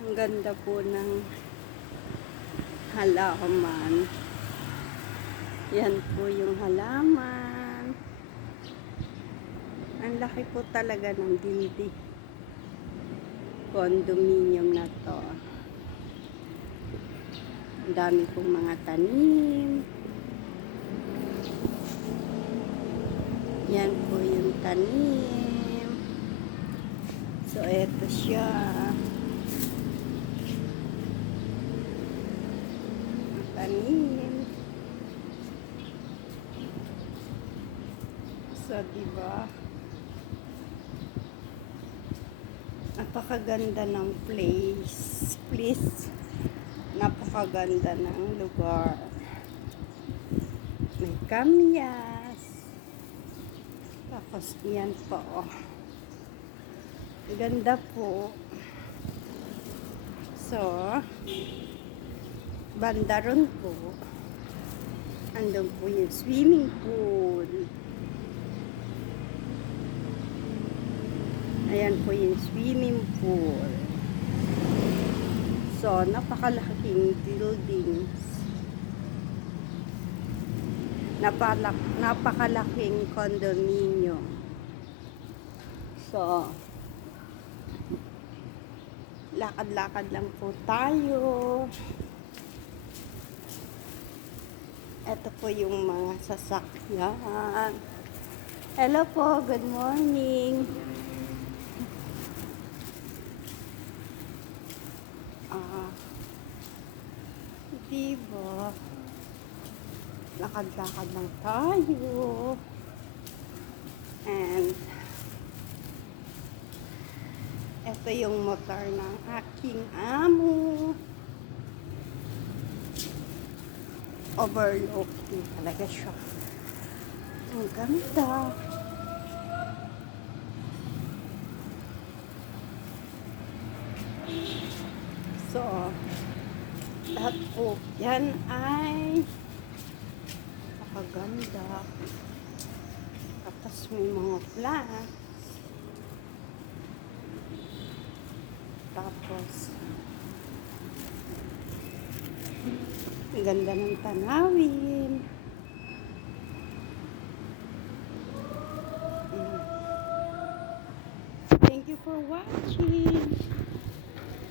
Ang ganda po ng halaman. Yan po yung halaman. Ang laki po talaga ng building. Condominium na to. Ang dami pong mga tanim. Yan po yung tanim. So, eto siya. Ang tanim. So, diba? Napakaganda ng place. Please. Napakaganda ng lugar. May kamyas. Tapos yan po. Ganda po. So, banda ron po. Andun po yung swimming pool. Ayan po yung swimming pool. So, napakalaking buildings. Napakalaking condominium. So, lakad-lakad lang po tayo. Ito po yung mga sasakyan. Hello po, good morning. Diba? Lakad-lakad lang tayo. And ito yung motor ng aking amo. Overlooking talaga siya. Ang ganda. So, lahat po yan ay napakaganda. Tapos may mga plants. Tapos ang ganda ng tanawin. Thank you for watching.